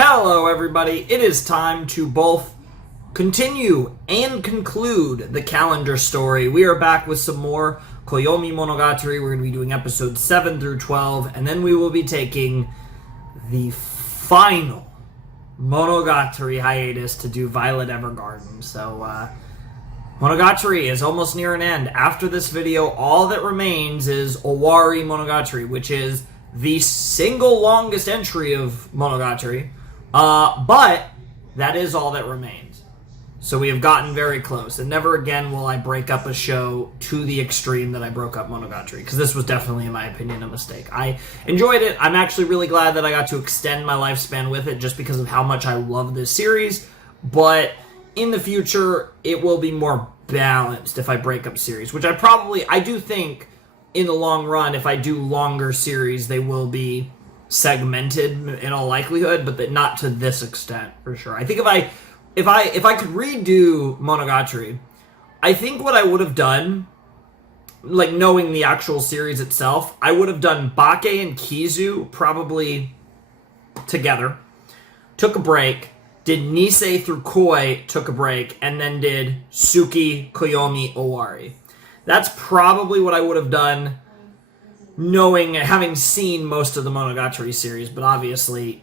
Hello everybody, it is time to both continue and conclude the calendar story. We are back with some more Koyomimonogatari. We're going to be doing episodes 7 through 12, and then we will be taking the final Monogatari hiatus to do Violet Evergarden. So, Monogatari is almost near an end. After this video, all that remains is Owari Monogatari, which is the single longest entry of Monogatari. But that is all that remains. So we have gotten very close, and never again will I break up a show to the extreme that I broke up Monogatari, because this was definitely, in my opinion, a mistake. I enjoyed it. I'm actually really glad that I got to extend my lifespan with it just because of how much I love this series, but in the future, it will be more balanced if I break up series, which I do think in the long run, if I do longer series, they will be segmented in all likelihood, but not to this extent for sure. I think if I could redo Monogatari, I think what I would have done, like knowing the actual series itself, I would have done Bake and Kizu probably together, took a break, did Nisei through Koi, took a break, and then did Suki, Koyomi, Owari. That's probably what I would have done, having seen most of the Monogatari series, but obviously,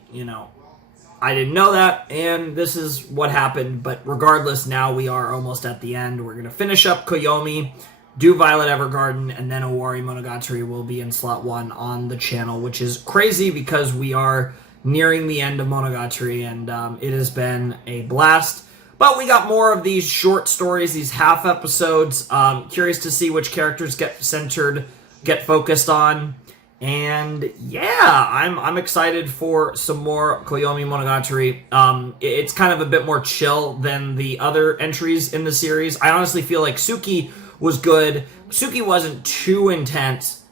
I didn't know that, and this is what happened, but regardless, now we are almost at the end. We're going to finish up Koyomi, do Violet Evergarden, and then Owari Monogatari will be in slot 1 on the channel, which is crazy because we are nearing the end of Monogatari, and it has been a blast. But we got more of these short stories, these half episodes. Curious to see which characters get centered, get focused on, and yeah, I'm excited for some more Koyomi Monogatari. It's kind of a bit more chill than the other entries in the series. I honestly feel like Suki was good. Suki wasn't too intense.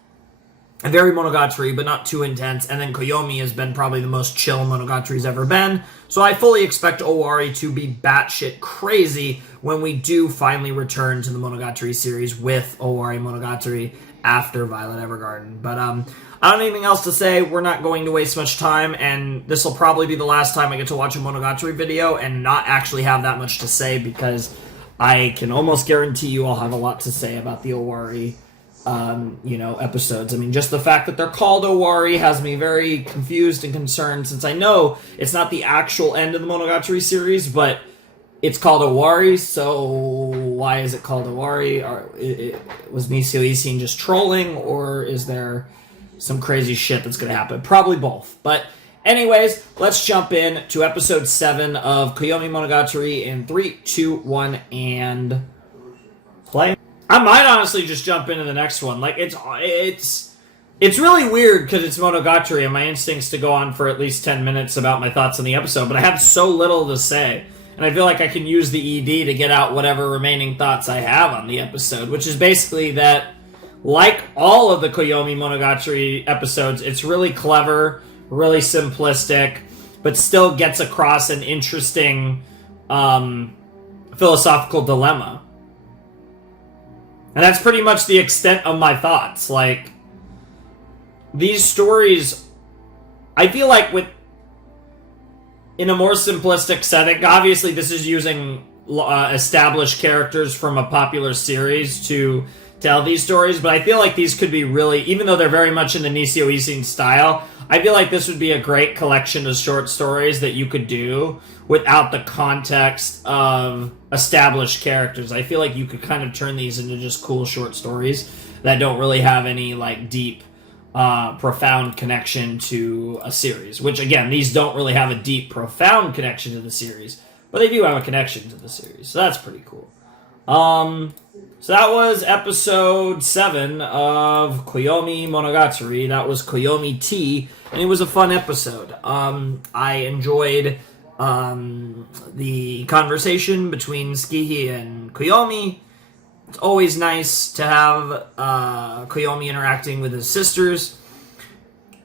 Very Monogatari, but not too intense. And then Koyomi has been probably the most chill Monogatari's ever been. So I fully expect Owari to be batshit crazy when we do finally return to the Monogatari series with Owari Monogatari after Violet Evergarden. But I don't have anything else to say. We're not going to waste much time, and this will probably be the last time I get to watch a Monogatari video and not actually have that much to say, because I can almost guarantee you I'll have a lot to say about the Owari episodes. I mean, just the fact that they're called Owari has me very confused and concerned, since I know it's not the actual end of the Monogatari series, but it's called Owari, so why is it called Owari? Was Nisio Isin just trolling, or is there some crazy shit that's going to happen? Probably both. But anyways, let's jump in to episode 7 of Koyomi Monogatari in 3, 2, 1, and play. I might honestly just jump into the next one. Like, it's really weird because it's Monogatari, and my instinct's to go on for at least 10 minutes about my thoughts on the episode, but I have so little to say. And I feel like I can use the ED to get out whatever remaining thoughts I have on the episode, which is basically that, like all of the Koyomi Monogatari episodes, it's really clever, really simplistic, but still gets across an interesting philosophical dilemma. And that's pretty much the extent of my thoughts. Like, these stories, I feel like in a more simplistic setting, obviously this is using established characters from a popular series to tell these stories, but I feel like these could be really, even though they're very much in the Nisio Isin style, I feel like this would be a great collection of short stories that you could do without the context of established characters. I feel like you could kind of turn these into just cool short stories that don't really have any like deep profound connection to a series, which again, these don't really have a deep, profound connection to the series, but they do have a connection to the series, so that's pretty cool. So that was episode 7 of Koyomi Monogatari. That was Koyomi T, and it was a fun episode. I enjoyed the conversation between Tsukihi and Koyomi. It's always nice to have Koyomi interacting with his sisters.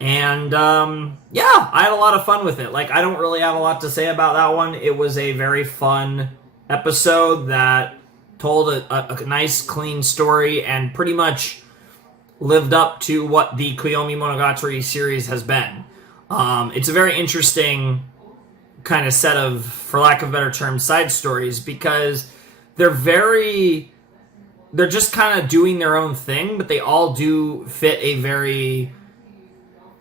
And, yeah, I had a lot of fun with it. Like, I don't really have a lot to say about that one. It was a very fun episode that told a nice, clean story and pretty much lived up to what the Koyomi Monogatari series has been. It's a very interesting kind of set of, for lack of a better term, side stories, because they're just kind of doing their own thing, but they all do fit a very...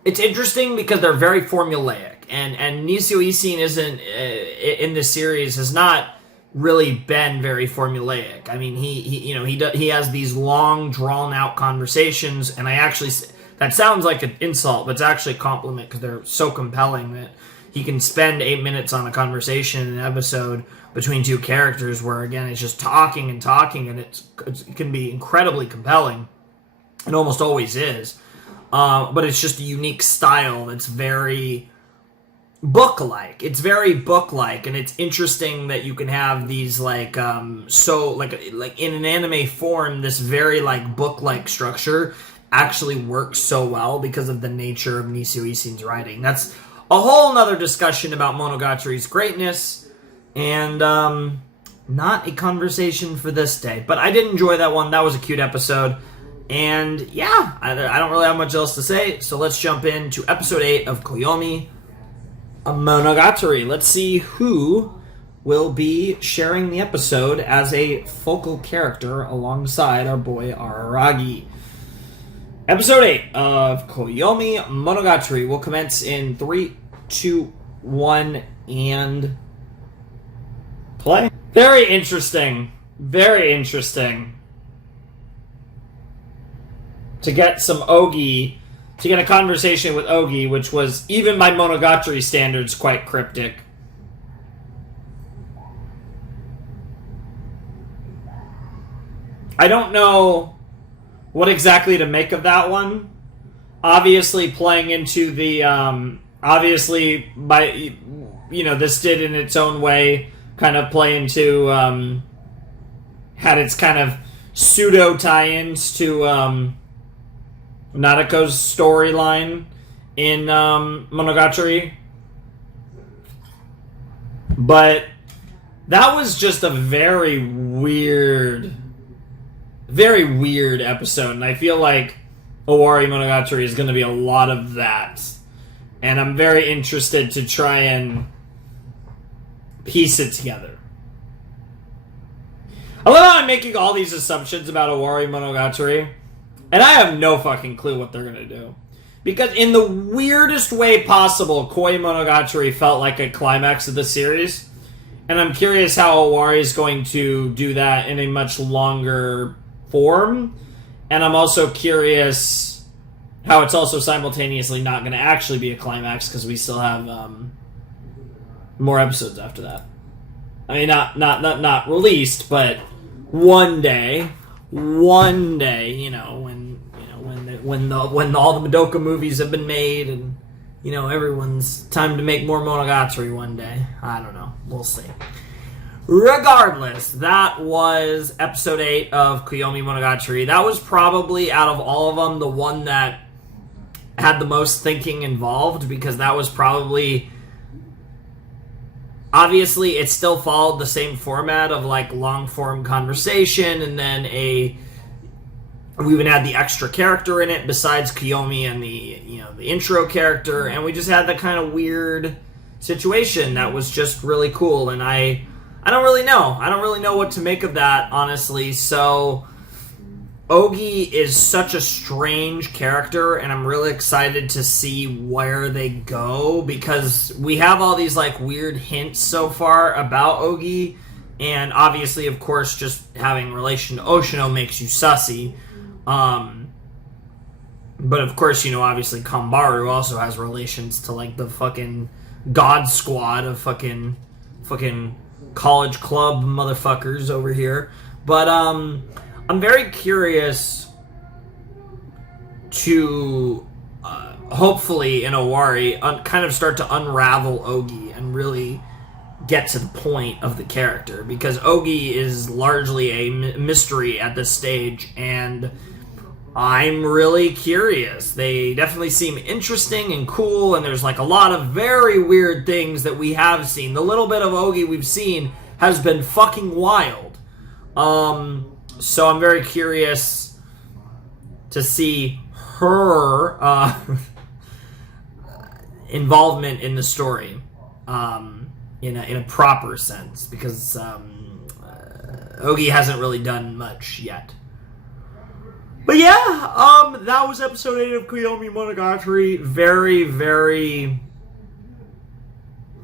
It's interesting because they're very formulaic, and Nisio Isin isn't, in this series, has not really been very formulaic. I mean, he has these long, drawn-out conversations, and that sounds like an insult, but it's actually a compliment because they're so compelling that he can spend 8 minutes on a conversation in an episode between two characters where, again, it's just talking and talking, and it can be incredibly compelling. It almost always is. But it's just a unique style that's very book-like. It's very book-like, and it's interesting that you can have these, like in an anime form, this very, like, book-like structure actually works so well because of the nature of Nisio Isin's writing. That's a whole nother discussion about Monogatari's greatness, and not a conversation for this day. But I did enjoy that one. That was a cute episode. And yeah, I don't really have much else to say, so let's jump into episode 8 of Koyomi Monogatari. Let's see who will be sharing the episode as a focal character alongside our boy Araragi. Episode 8 of Koyomi Monogatari will commence in 3, 2, 1, and play. Very interesting. Very interesting. To get a conversation with Ogi, which was, even by Monogatari standards, quite cryptic. I don't know what exactly to make of that one. Obviously playing into the, this did in its own way kind of play into, had its kind of pseudo tie-ins to, Nadeko's storyline in Monogatari. But that was just a very weird episode, and I feel like Owari Monogatari is going to be a lot of that. And I'm very interested to try and piece it together. I love how I'm making all these assumptions about Owari Monogatari, and I have no fucking clue what they're going to do. Because in the weirdest way possible, Koyomimonogatari felt like a climax of the series. And I'm curious how Owari is going to do that in a much longer form. And I'm also curious how it's also simultaneously not going to actually be a climax, because we still have more episodes after that. I mean, not released, but one day, when all the Madoka movies have been made, and everyone's time to make more Monogatari one day. I don't know. We'll see. Regardless, that was episode 8 of Koyomi Monogatari. That was probably, out of all of them, the one that had the most thinking involved, because that was probably... Obviously, it still followed the same format of, like, long-form conversation, and then we even had the extra character in it besides Koyomi and the intro character, and we just had that kind of weird situation that was just really cool, and I don't really know. I don't really know what to make of that, honestly. So Ogi is such a strange character, and I'm really excited to see where they go, because we have all these like weird hints so far about Ogi, and obviously, of course, just having relation to Oshino makes you sussy. But of course, obviously Kambaru also has relations to like the fucking God Squad of fucking college club motherfuckers over here. But I'm very curious to hopefully in Owari kind of start to unravel Ogi and really get to the point of the character, because Ogi is largely a mystery at this stage, and I'm really curious. They definitely seem interesting and cool, and there's like a lot of very weird things that we have seen. The little bit of Ogi we've seen has been fucking wild. So I'm very curious to see her involvement in the story. in a proper sense, because Ogi hasn't really done much yet. But yeah, that was episode 8 of Koyomimonogatari. Very, very...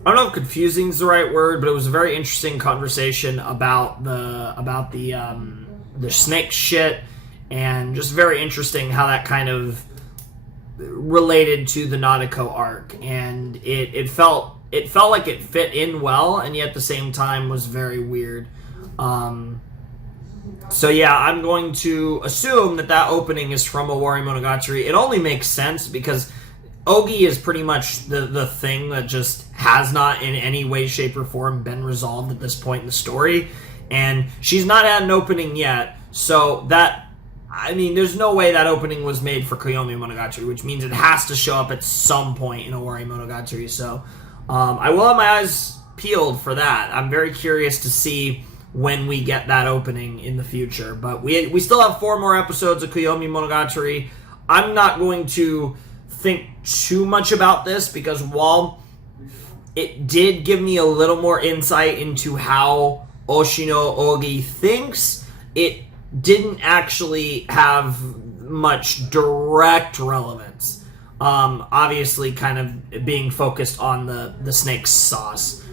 I don't know if confusing is the right word, but it was a very interesting conversation about the snake shit, and just very interesting how that kind of related to the Nautico arc, and it felt like it fit in well, and yet at the same time was very weird. So yeah, I'm going to assume that opening is from Koyomimonogatari. It only makes sense because Ogi is pretty much the thing that just has not in any way, shape, or form been resolved at this point in the story. And she's not had an opening yet, so there's no way that opening was made for Koyomimonogatari, which means it has to show up at some point in Koyomimonogatari. So I will have my eyes peeled for that. I'm very curious to see when we get that opening in the future. But we still have 4 more episodes of Koyomimonogatari. I'm not going to think too much about this, because while it did give me a little more insight into how Oshino Ogi thinks, it didn't actually have much direct relevance. Obviously kind of being focused on the snake sauce.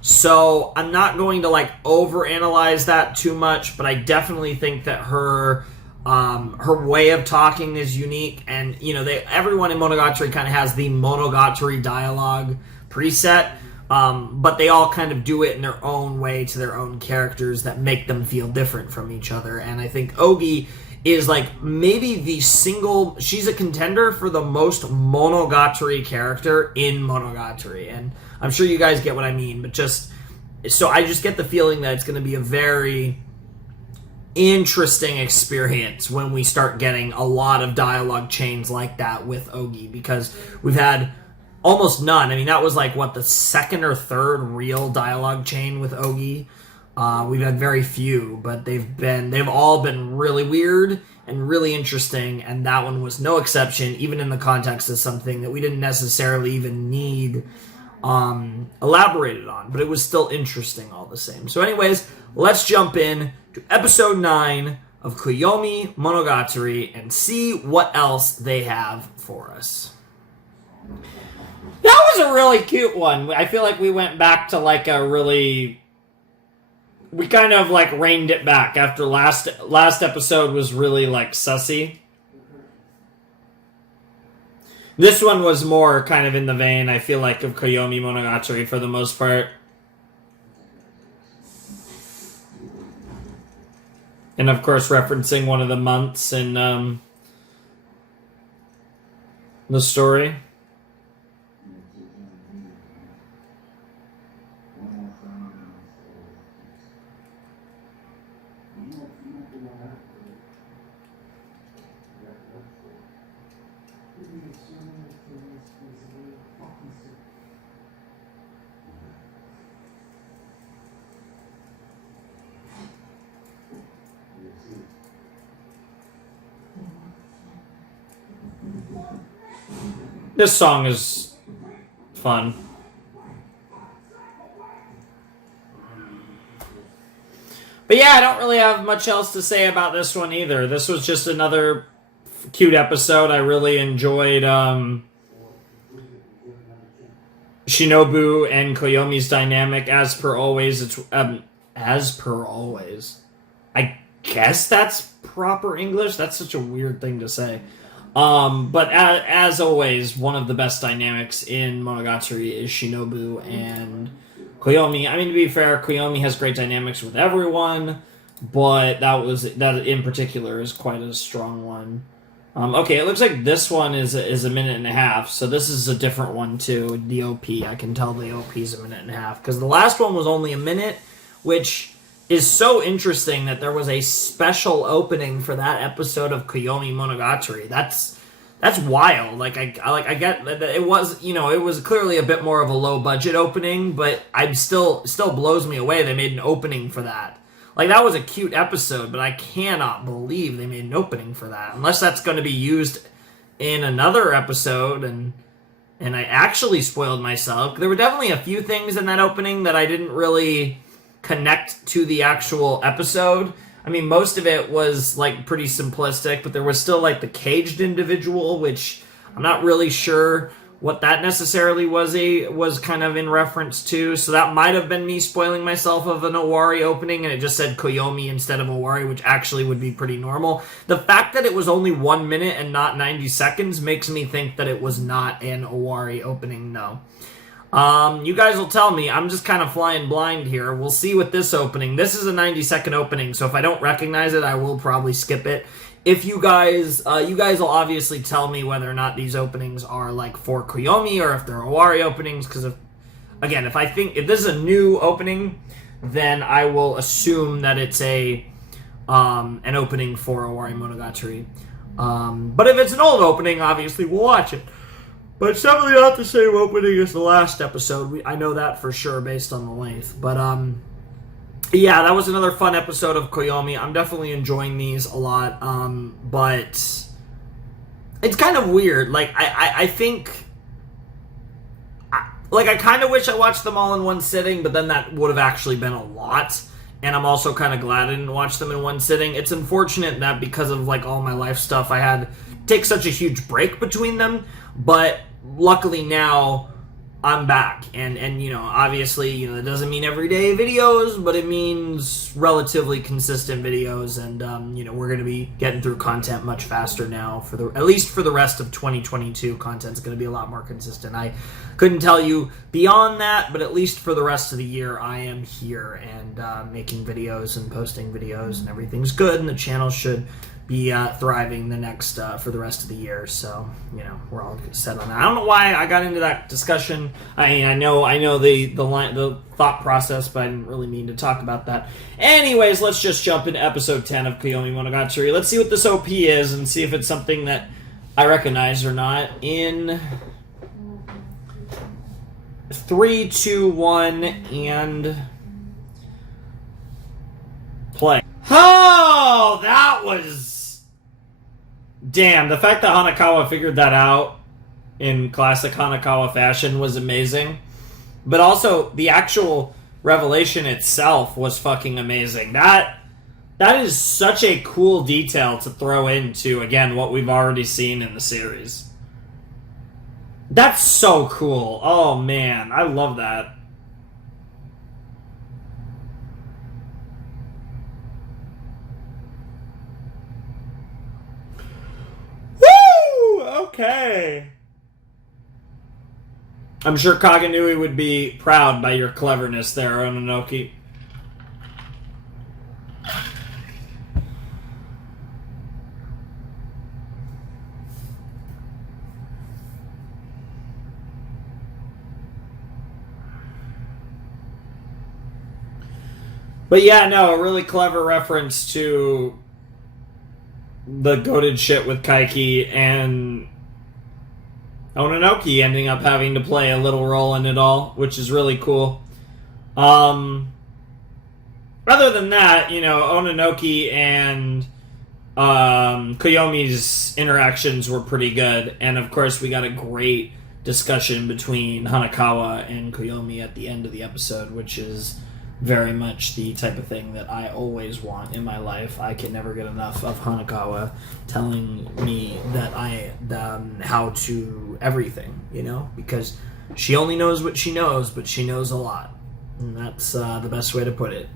So I'm not going to overanalyze that too much, but I definitely think that her way of talking is unique, and everyone in Monogatari kind of has the Monogatari dialogue preset, but they all kind of do it in their own way to their own characters that make them feel different from each other. And I think Ogi is maybe she's a contender for the most Monogatari character in Monogatari, and I'm sure you guys get what I mean, but I just get the feeling that it's going to be a very interesting experience when we start getting a lot of dialogue chains like that with Ogi, because we've had almost none. I mean, that was the second or third real dialogue chain with Ogi. We've had very few, but they've all been really weird and really interesting, and that one was no exception, even in the context of something that we didn't necessarily even need elaborated on, but it was still interesting all the same. So anyways, let's jump in to episode 9 of Koyomimonogatari and see what else they have for us. That was a really cute one. I feel like we went back to we kind of reined it back after last episode was really sussy. This one was more kind of in the vein, I feel like, of Koyomimonogatari for the most part. And of course referencing one of the months in the story. This song is fun. But yeah, I don't really have much else to say about this one either. This was just another cute episode. I really enjoyed Shinobu and Koyomi's dynamic, as per always. It's as per always. I guess that's proper English. That's such a weird thing to say. But as always, one of the best dynamics in Monogatari is Shinobu and Koyomi. I mean, to be fair, Koyomi has great dynamics with everyone, but that in particular is quite a strong one. Okay, it looks like this one is a minute and a half, so this is a different one too. The OP, I can tell the OP is a minute and a half, because the last one was only a minute, which is so interesting that there was a special opening for that episode of Koyomimonogatari. That's wild. I get that it was, it was clearly a bit more of a low budget opening, but I'm still blows me away they made an opening for that. That was a cute episode, but I cannot believe they made an opening for that, unless that's going to be used in another episode and and I actually spoiled myself. There were definitely a few things in that opening that I didn't really connect to the actual episode. I mean, most of it was like pretty simplistic, but there was still like the caged individual, which I'm not really sure what that necessarily was kind of in reference to. So that might have been me spoiling myself of an Owari opening, and it just said Koyomi instead of Owari, which actually would be pretty normal. The fact that it was only 1 minute and not 90 seconds makes me think that it was not an Owari opening, no. You guys will tell me. I'm just kind of flying blind here. We'll see with this opening. This is a 90-second opening, so if I don't recognize it, I will probably skip it. If you guys will obviously tell me whether or not these openings are like for Koyomi or if they're Owari openings, because if this is a new opening, then I will assume that it's an opening for Koyomimonogatari. But if it's an old opening, obviously we'll watch it. But it's definitely not the same opening as the last episode. I know that for sure based on the length. But yeah, that was another fun episode of Koyomi. I'm definitely enjoying these a lot. But it's kind of weird. Like, I think... I kind of wish I watched them all in one sitting, but then that would have actually been a lot. And I'm also kind of glad I didn't watch them in one sitting. It's unfortunate that because of, like, all my life stuff, I had to take such a huge break between them. But luckily now I'm back, and obviously, it doesn't mean everyday videos, but it means relatively consistent videos, and we're going to be getting through content much faster now, at least for the rest of 2022. Content's going to be a lot more consistent. I couldn't tell you beyond that, but at least for the rest of the year, I am here and making videos and posting videos, and everything's good, and the channel should be thriving for the rest of the year. So we're all set on that. I don't know why I got into that discussion. I know the thought process, but I didn't really mean to talk about that. Anyways, let's just jump into episode 10 of Koyomimonogatari. Let's see what this OP is and see if it's something that I recognize or not. In 3, 2, 1, and play. Oh, that was... Damn, the fact that Hanakawa figured that out in classic Hanakawa fashion was amazing. But also, the actual revelation itself was fucking amazing. That is such a cool detail to throw into, again, what we've already seen in the series. That's so cool. Oh, man, I love that. Okay. I'm sure Kaganui would be proud by your cleverness there, Ononoki. But yeah, no, a really clever reference to the goated shit with Kaiki, and Ononoki ending up having to play a little role in it all, which is really cool. Other than that, Ononoki and Koyomi's interactions were pretty good, and of course we got a great discussion between Hanakawa and Koyomi at the end of the episode, which is very much the type of thing that I always want in my life. I can never get enough of Hanakawa telling me that how to everything, because she only knows what she knows, but she knows a lot. And that's the best way to put it.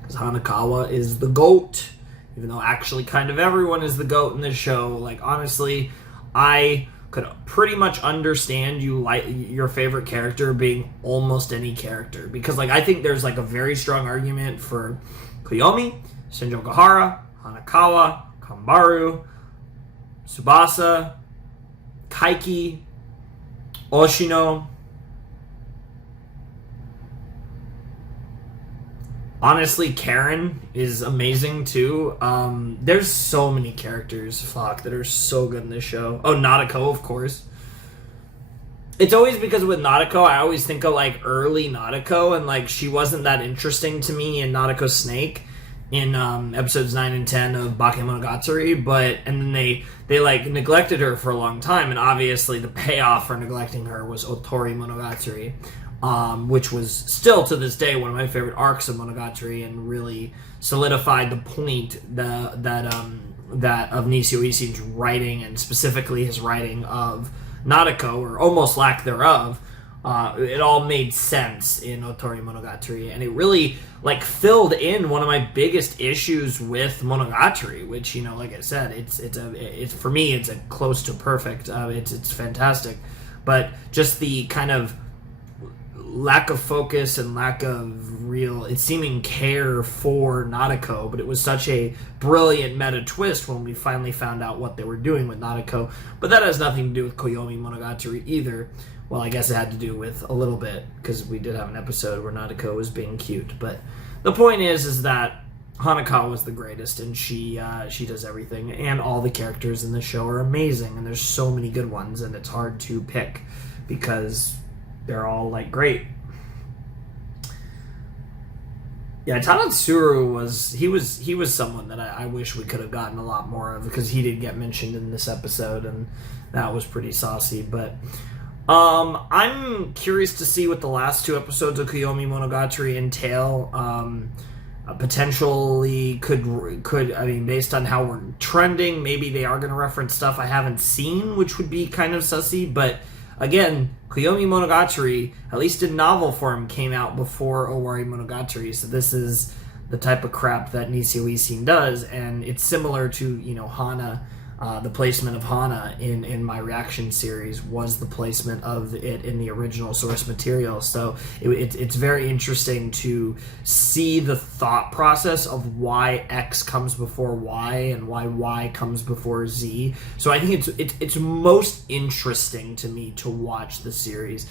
Because Hanakawa is the GOAT, even though actually kind of everyone is the GOAT in this show. Like, honestly, I could pretty much understand your favorite character being almost any character, because I think there's a very strong argument for Koyomi, Shinjo Gahara, Hanakawa, Kambaru, Tsubasa, Kaiki, Oshino. Honestly, Karen is amazing too. There's so many characters, that are so good in this show. Oh, Nadeko, of course. It's always because with Nadeko, I always think of early Nadeko, and she wasn't that interesting to me in Nadeko Snake. in episodes 9 and 10 of Bakemonogatari, and then they like neglected her for a long time, and obviously the payoff for neglecting her was Otori Monogatari, which was still to this day one of my favorite arcs of Monogatari, and really solidified the point that of Nisio Isin's writing, and specifically his writing of Nadeko, or almost lack thereof. It all made sense in Otori Monogatari, and it really like filled in one of my biggest issues with Monogatari, which, you know, like I said, it's for me it's a close to perfect. It's fantastic, but just the kind of lack of focus and lack of real seeming care for Nadeko, but it was such a brilliant meta twist when we finally found out what they were doing with Nadeko. But that has nothing to do with Koyomi Monogatari either. Well, I guess it had to do with a little bit, because we did have an episode where Nadeko was being cute. But the point is that Hanakawa was the greatest, and she does everything, and all the characters in the show are amazing, and there's so many good ones, and it's hard to pick because they're all like great. Yeah, Tanatsuru was someone that I wish we could have gotten a lot more of, because he did get mentioned in this episode, and that was pretty saucy. But I'm curious to see what the last 2 episodes of Koyomi Monogatari entail. Potentially could I mean, based on how we're trending, maybe they are going to reference stuff I haven't seen, which would be kind of sussy. But again, Koyomi Monogatari, at least in novel form, came out before Owari Monogatari, so this is the type of crap that Nisio Isin does, and it's similar to, you know, Hana. The placement of Hana in my reaction series was the placement of it in the original source material. So it's very interesting to see the thought process of why X comes before Y and why Y comes before Z. So I think it's most interesting to me to watch the series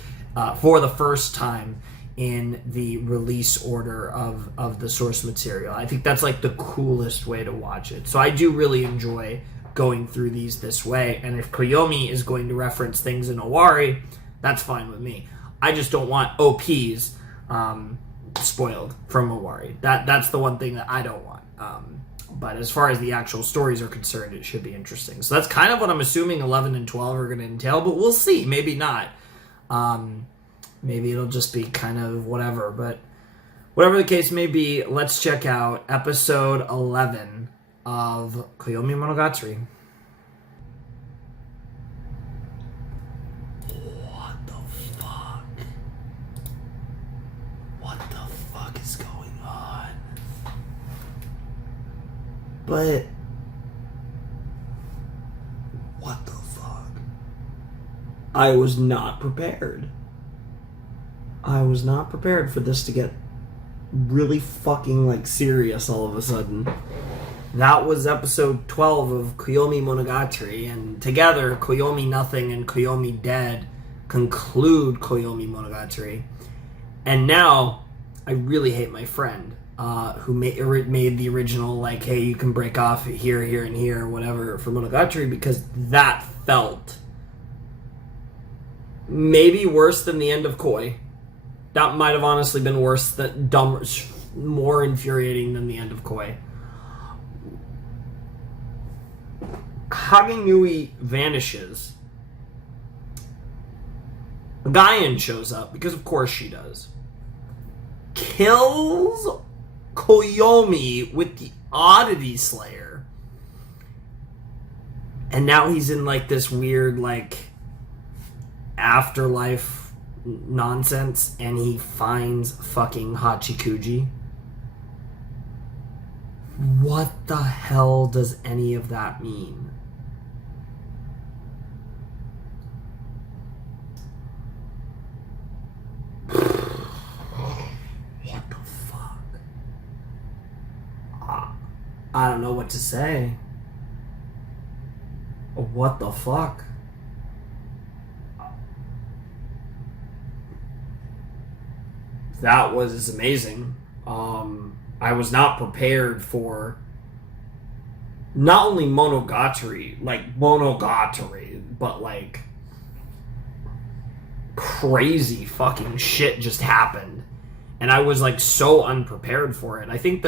for the first time in the release order of the source material. I think that's like the coolest way to watch it. So I do really enjoy going through these this way, and if Koyomi is going to reference things in Owari, that's fine with me. I just don't want OPs spoiled from Owari. That's the one thing that I don't want. But as far as the actual stories are concerned, it should be interesting. So that's kind of what I'm assuming 11 and 12 are going to entail, but we'll see. Maybe not. Maybe it'll just be kind of whatever. But whatever the case may be, let's check out episode 11 of Koyomi Monogatari. What the fuck? What the fuck is going on? But what the fuck? I was not prepared. I was not prepared for this to get really fucking like serious all of a sudden. That was episode 12 of Koyomi Monogatari, and together, Koyomi Nothing and Koyomi Dead conclude Koyomi Monogatari. And now, I really hate my friend, who made the original, like, hey, you can break off here, here, and here, whatever, for Monogatari, because that felt maybe worse than the end of Koi. That might have honestly been worse, more infuriating than the end of Koi. Hagenui vanishes. Gaian shows up, because of course she does. Kills Koyomi with the Oddity Slayer. And now he's in like this weird like afterlife nonsense, and he finds fucking Hachikuji. What the hell does any of that mean? What the fuck? I don't know what to say. What the fuck? That was amazing. I was not prepared for not only Monogatari, but like crazy fucking shit just happened. And I was like so unprepared for it. I think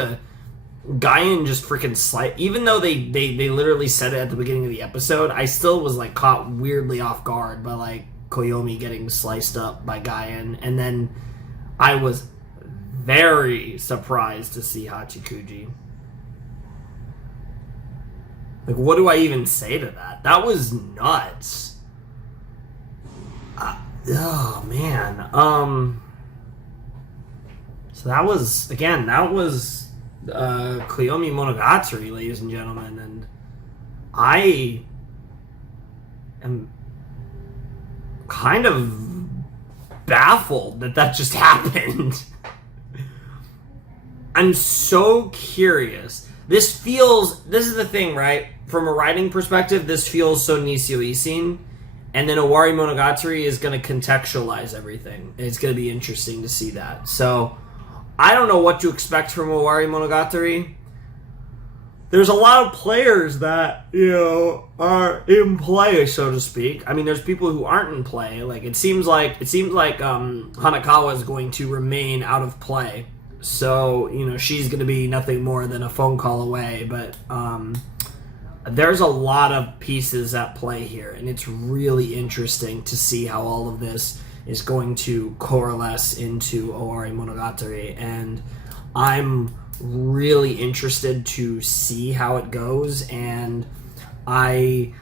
Guyan just freaking even though they literally said it at the beginning of the episode, I still was like caught weirdly off guard by like Koyomi getting sliced up by Guyan, and then I was very surprised to see Hachikuji. Like, what do I even say to that? That was nuts. Oh man. So that was Koyomimonogatari, ladies and gentlemen, and I am kind of baffled that just happened. I'm so curious. This is the thing, right? From a writing perspective, this feels so Nisio Isin, and then Owari Monogatari is going to contextualize everything. It's going to be interesting to see that. So, I don't know what to expect from Owari Monogatari. There's a lot of players that, are in play, so to speak. I mean, there's people who aren't in play. Like, it seems like Hanakawa is going to remain out of play. So, she's going to be nothing more than a phone call away. But there's a lot of pieces at play here, and it's really interesting to see how all of this is going to coalesce into Owari Monogatari. And I'm really interested to see how it goes, and I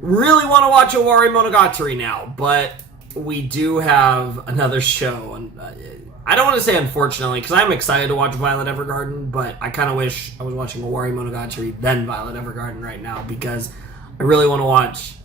really want to watch Owari Monogatari now, but we do have another show, and I don't want to say unfortunately, because I'm excited to watch Violet Evergarden, but I kind of wish I was watching Owari Monogatari then Violet Evergarden right now, because I really want to watch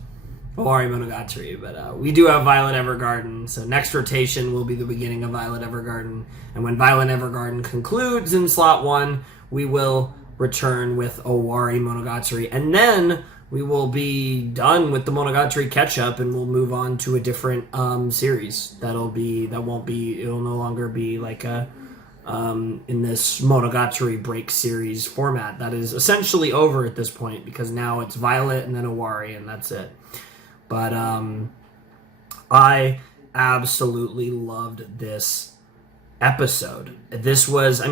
Owari Monogatari, but we do have Violet Evergarden, so next rotation will be the beginning of Violet Evergarden, and when Violet Evergarden concludes in slot 1, we will return with Owari Monogatari, and then we will be done with the Monogatari catch-up, and we'll move on to a different series. It'll no longer be like in this Monogatari break series format. That is essentially over at this point, because now it's Violet and then Owari, and that's it. But I absolutely loved this episode. This was,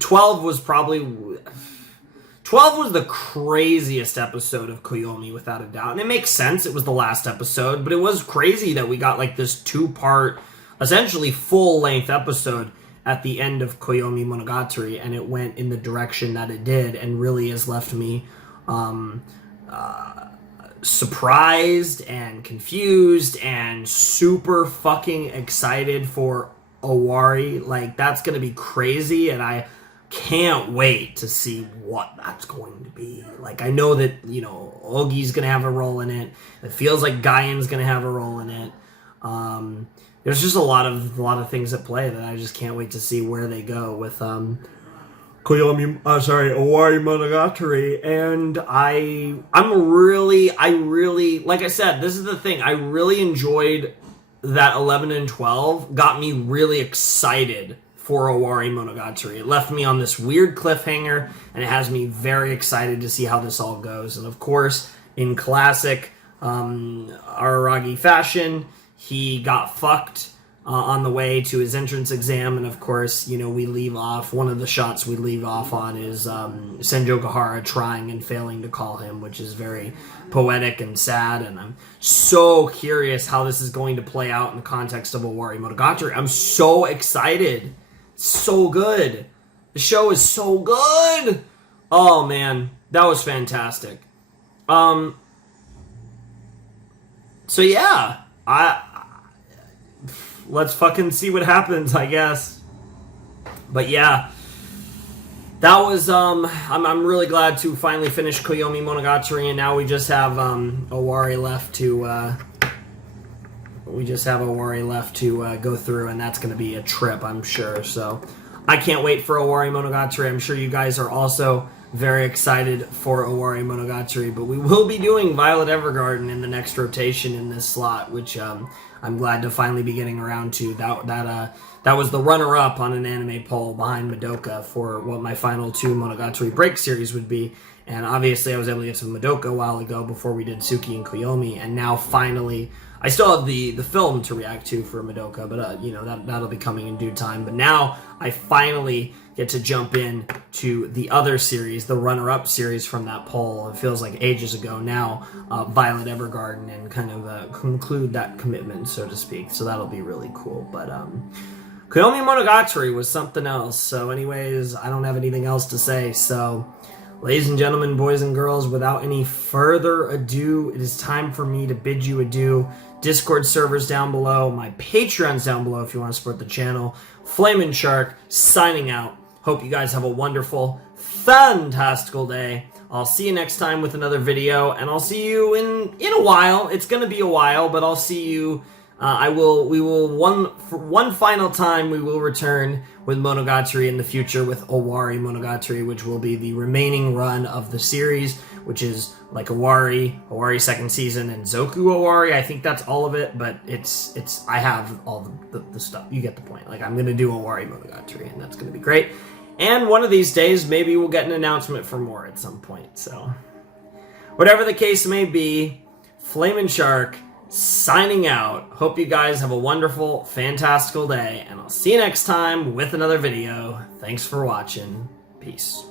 12 was probably... 12 was the craziest episode of Koyomi, without a doubt. And it makes sense, it was the last episode, but it was crazy that we got like this 2-part, essentially full-length episode at the end of Koyomimonogatari, and it went in the direction that it did, and really has left me surprised and confused and super fucking excited for Owari. Like, that's gonna be crazy, and I can't wait to see what that's going to be. Like, I know that, Ogi's gonna have a role in it. It feels like Guyan's gonna have a role in it. There's just a lot of things at play that I just can't wait to see where they go with Owari Monogatari. And I really, like I said, this is the thing, I really enjoyed that 11 and 12, got me really excited for Owari Monogatari. It left me on this weird cliffhanger, and it has me very excited to see how this all goes. And of course, in classic Araragi fashion, he got fucked on the way to his entrance exam, and of course, we leave off, one of the shots we leave off on is Senjo Gahara trying and failing to call him, which is very poetic and sad, and I'm so curious how this is going to play out in the context of Owari Monogatari. I'm so excited. So good. The show is so good. Oh man, that was fantastic. So yeah, let's fucking see what happens, I guess. But yeah, that was I'm really glad to finally finish Koyomimonogatari, and now we just have Owari left to go through, and that's going to be a trip, I'm sure. So I can't wait for Owari Monogatari. I'm sure you guys are also very excited for Owari Monogatari, but we will be doing Violet Evergarden in the next rotation in this slot, which I'm glad to finally be getting around to. That was the runner-up on an anime poll behind Madoka for what my final 2 Monogatari break series would be. And obviously I was able to get some Madoka a while ago before we did Suki and Koyomi, and now finally I still have the film to react to for Madoka, but you know, that'll be coming in due time. But now I finally get to jump in to the other series, the runner-up series from that poll. It feels like ages ago now, Violet Evergarden, and kind of conclude that commitment, so to speak. So that'll be really cool. But Koyomimonogatari was something else. So anyways, I don't have anything else to say. So ladies and gentlemen, boys and girls, without any further ado, it is time for me to bid you adieu. Discord servers down below, my Patreon's down below if you want to support the channel. Flamin' Shark signing out. Hope you guys have a wonderful, fantastical day. I'll see you next time with another video, and I'll see you in a while. It's gonna be a while, but I'll see you. One final time, we will return with Monogatari in the future with Owari Monogatari, which will be the remaining run of the series, which is like Owari second season, and Zoku Owari. I think that's all of it, but I have all the stuff. You get the point. Like, I'm gonna do Owari Monogatari, and that's gonna be great. And one of these days, maybe we'll get an announcement for more at some point. So, whatever the case may be, Flamin' Shark signing out. Hope you guys have a wonderful, fantastical day, and I'll see you next time with another video. Thanks for watching. Peace.